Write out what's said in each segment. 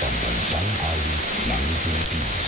pambansang awit ng Philippines.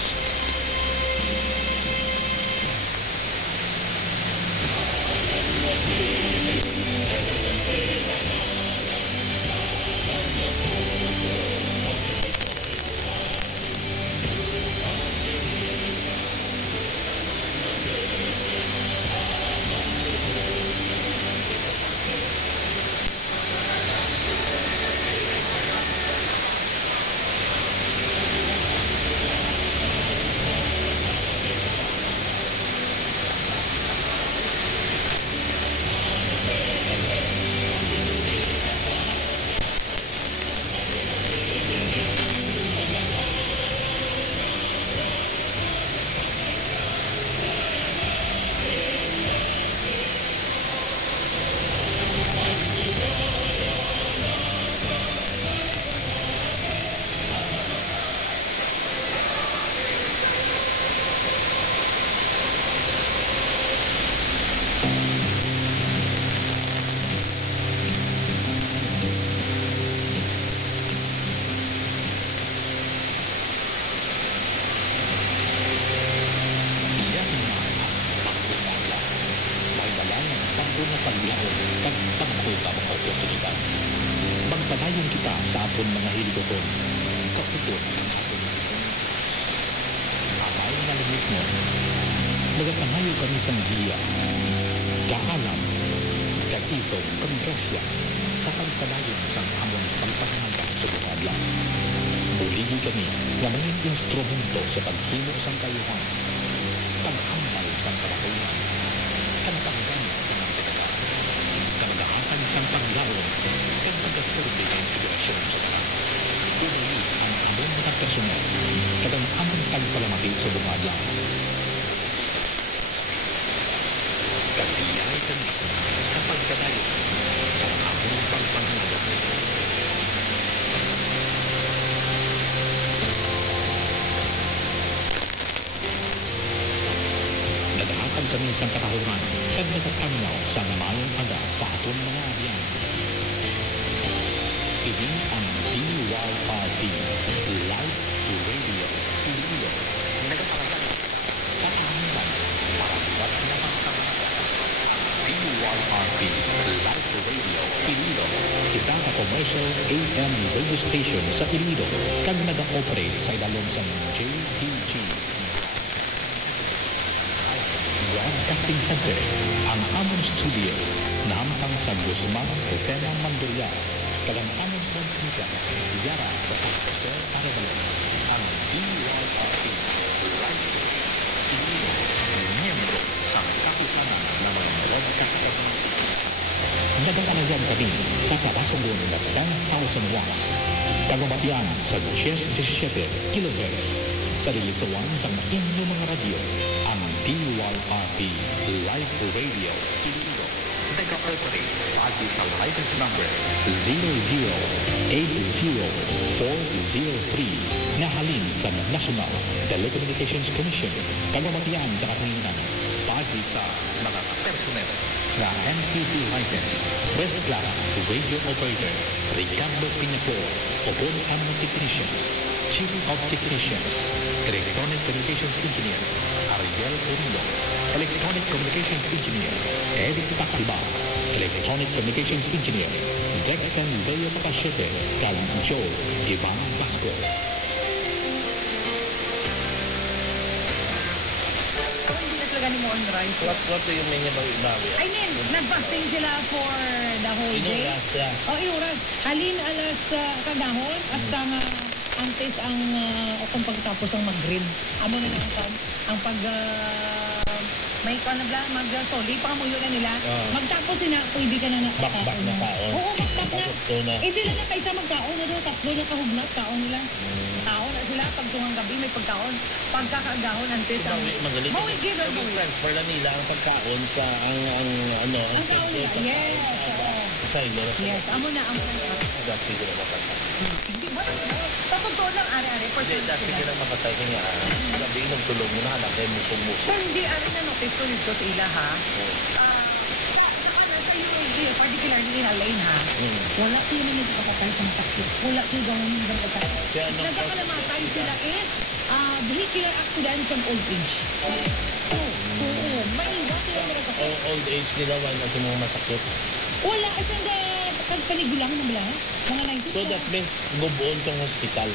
Magpadayon kita sa aton mga hilikoton. Kaputol ang aton mga amay na limit mo. Nagapangayo kami sa hiya. Kaalam, kag-itong, kag-grasya, sa pagpadayon sa amon pagpahalaga sa bukadlan. Buligi kami na mga instrumento sa paghimo sa kayuhan, paghambal sa kalakuyan, pagpanggana sa mga pinagawa, kanagahakan sa paggaon, sa pagkasurbi ng federasyon sa tanang. Umuli ang amon mga personal, kadang amon pagpalamati sa bukadlan. Kagiyay kami sa pagpadayon sa amon pagpahalaga. Naghahatag kami sa katahuran at nagkatanglaw sa mayong aga sa aton mga abyan. Ini ang DYRP Live Radio Iloilo. Nagpapalagay sa kahanginan para buwan na pagkakalaga. DYRP Live Radio Iloilo. Isa ka commercial AM radio station sa Iloilo kag nag-operate sa idalom sa JTG Broadcasting Center. Ang among studio nahampang sa Guzman Rosena Mandurria. Kalang among transmitter Yara sa San Jose Arevalo. Ang DYRP Live Iloilo, miyembro sa kapisanan ng mga broadcasters. Nagpapalagyan kami sa Kabasugon na 10,000 watts. Kagumatian sa 17 kHz. Sa dilisuan sa inyong mga radyo, ang DYRP Live Radio Iloilo. Nag-operate pati sa license number 0080403 na halin sa National Telecommunications Commission. Kagumatian sa katinginan pati sa mga personnel na NTC license, first class radio operator Ricardo Piñafor, upon among technicians, chief of technicians, electronic communications engineer Ariel Urindo, electronic communications engineer Edith Tacriba, electronic communications engineer Dexon Leo Pacachete, kag Joe Ivan Vasco. Talaga mo on rice. What do you mean about Ibawi? I mean, nag-fasting sila for the whole day. Inuras, yeah. Oh, inuras. Halin alas kadahon at nga antes ang kung pagtapos ang mag-grill. Amo na ang pag may kanabla mag-soli pa mo yun na nila. Magtapos sila, pwede ka na Bakbak na kaon. Oo, bakbak na. Bakbak na. Hindi lang na kaysa magkaon na doon, tatlo na kahugnat, kaon nila. Kaon na sila, pag tungang gabi may pagkaon. Pagkakagahon antes ang Magaling. mawigid or mawigid. Transfer na nila ang pagkaon sa ang Ang kaon nila, yes. Sa ilo. Yes, amo na. That's siguro makatay. Hindi mo, sa totoo lang, ari-ari, Hindi, that's siguro makatay niya. Sabi nagtulong mo na anak, ay musong-musong. Kung hindi, ari na notice ko dito sa ila, ha? Sa particularly Alain ha, wala sila na nagkakapatay sa masakit. Wala sila gawin ng masakit. Kaya nung- Nagkakalamatay sila is vehicular accident from old age. Oo, may iba sila nagkakapatay. Old age nila, wala na mga masakit. Wala, isang panigulang na bala, mga 90s. So that means, gubuon tong hospital.